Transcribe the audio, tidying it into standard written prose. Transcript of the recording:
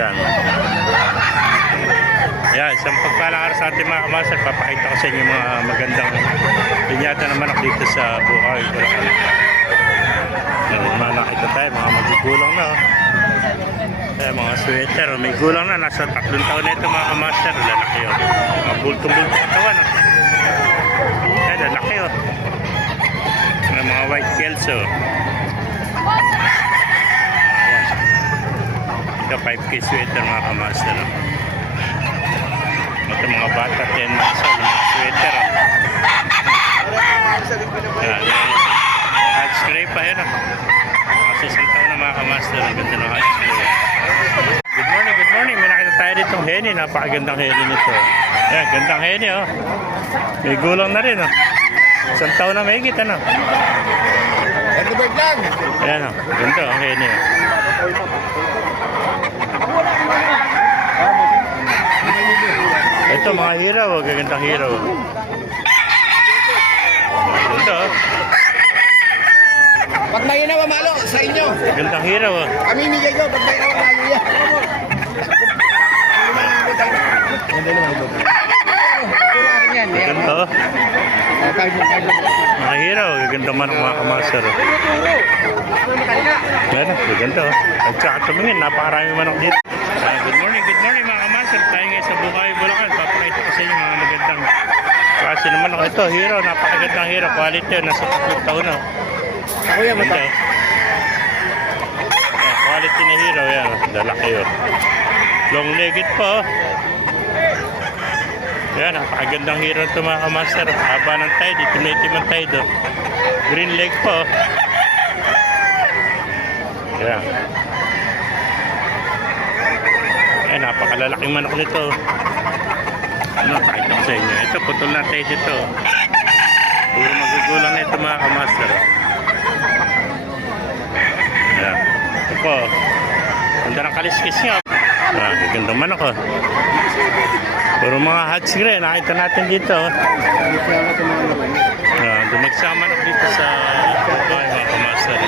Ayan. Ayan, isang pagpalang araw sa ating mga kamaster. Papakita ko sa inyo mga magandang linyata na manok dito sa Bukawi, Bulacan. Mga nakita tayo, mga magigulang na. Ayan, mga sweater. May gulang na. Nasa 3 taon na ito mga kamaster. Lalaki yun. Mga bultong-bultong katawan. Ayan, lalaki yun. Mga white kelso. Ayan. Ito 5K sweater mga kamaster. Ito mga bata 10 months old. Mga sweater. Ayan. Hot spray pa yun. Kasi isang taon na mga kamaster. Ang ganda ng hot spray. Good morning, good morning. May nakita tayo ditong heni. Napakagandang heni nito. Ayan, gandang heni oh. May gulang na rin oh. Isang taon na mahigit ano. Ayan oh. Ganda ang heni oh. Ito mga hiraw oh. Gagandang hiraw oh. Ganda oh. Pag may inawa malo sa inyo. Gandang hiraw oh. Kami migay ko pag may inawa malo yan. Ganda oh. Mga hiraw. Gagandang manok mga kamaster oh. Ayan oh. Ganda oh. At saka tumingin. Napakarami manok dito. Good morning mga kamaster. Tayo ngayon sa Bukawi, Bulacan. Papakita ko sa inyo mga magandang klase ng manok. Ito hiraw. Napakagandang hiraw. Quality oh. Nasa 3 taon oh. Ako yan mata. Quality na hero yan. Lalaki yun. Long legged po. Yan, napakagandang hero ito mga kamaster. Haba ng tide. Dito may itim ang tide. Green leg po. Yan. Yan, napakalalaking manok nito. Ano, pakita ko sa inyo. Ito, putol na tayo dito. Puro magugulang na ito mga kamaster. Yan. Ito po. Ganda ng kaliskis niya. Ganda manok oh. Puro mga hats gray. Nakita natin dito. Dumagsama na dito sa Bukawi mga kamaster.